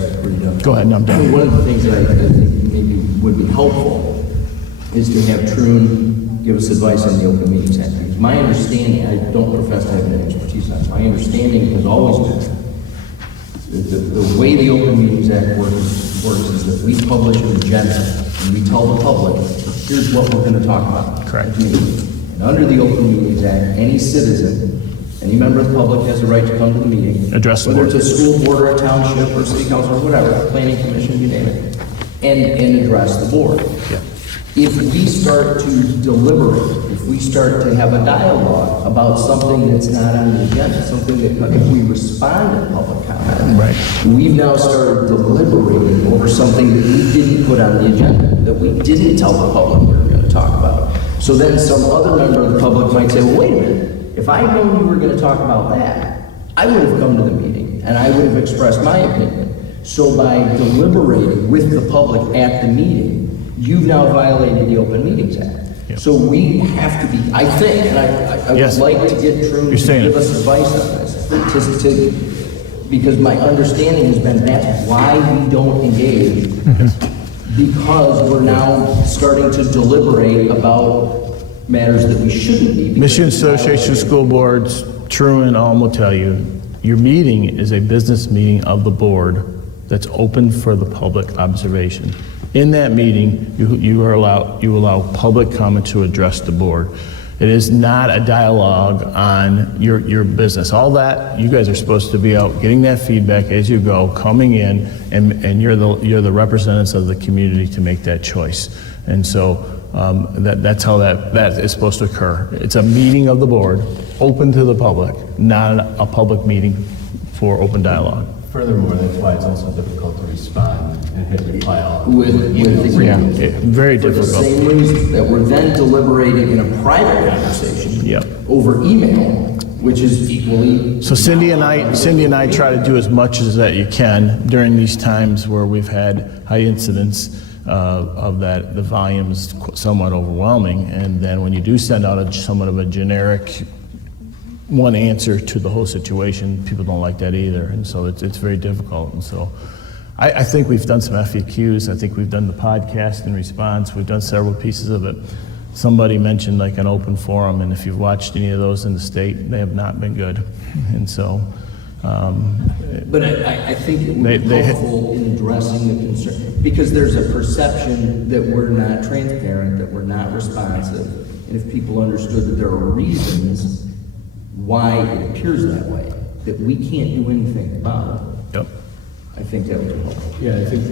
sorry, before you Go ahead, no, I'm done. One of the things that I think maybe would be helpful is to have Troon give us advice on the Open Meetings Act. Because my understanding, I don't profess to have any expertise on it, my understanding has always been the way the Open Meetings Act works is that we publish an agenda and we tell the public, here's what we're going to talk about. Correct. And under the Open Meetings Act, any citizen, any member of the public has a right to come to the meeting. Address the whether board. it's a school board or a township or city council or whatever, planning commission, you name it, and address the board. Yeah. If we start to deliberate, if we start to have a dialogue about something that's not on the agenda, something that if we respond to public comment, Right. we've now started deliberating over something that we didn't put on the agenda, that we didn't tell the public we were going to talk about. So then some other member of the public might say, well, wait a minute, if I'd known you were going to talk about that, I would have come to the meeting and I would have expressed my opinion. So by deliberating with the public at the meeting, you've now violated the Open Meetings Act. Yep. So we have to be, I think, and I Yes. would like to get Troon to give us advice on this, because my understanding has been that's why we don't engage, because we're now starting to deliberate about matters that we shouldn't be. Michigan Association of School Boards, True and Alm will tell you, your meeting is a business meeting of the board that's open for the public observation. In that meeting, you allow public comment to address the board. It is not a dialogue on your business. All that, you guys are supposed to be out getting that feedback as you go, coming in, and you're the representatives of the community to make that choice. And so that's how that is supposed to occur. It's a meeting of the board, open to the public, not a public meeting for open dialogue. Furthermore, that's why it's also difficult to respond and hit reply all. Very For the difficult. same reason that we're then deliberating in a private conversation Yep. over email, which is equally. So Cindy and I try to do as much as that you can during these times where we've had high incidents of that. The volume is somewhat overwhelming, and then when you do send out somewhat of a generic one answer to the whole situation, people don't like that either, and so it's very difficult. And so I think we've done some FAQs. I think we've done the podcast in response. We've done several pieces of it. Somebody mentioned like an open forum, and if you've watched any of those in the state, they have not been good. And so But I think it would be helpful in addressing the concern, because there's a perception that we're not transparent, that we're not responsive, and if people understood that there are reasons why it appears that way, that we can't do anything about it, Yep. I think that would be helpful. Yeah, I think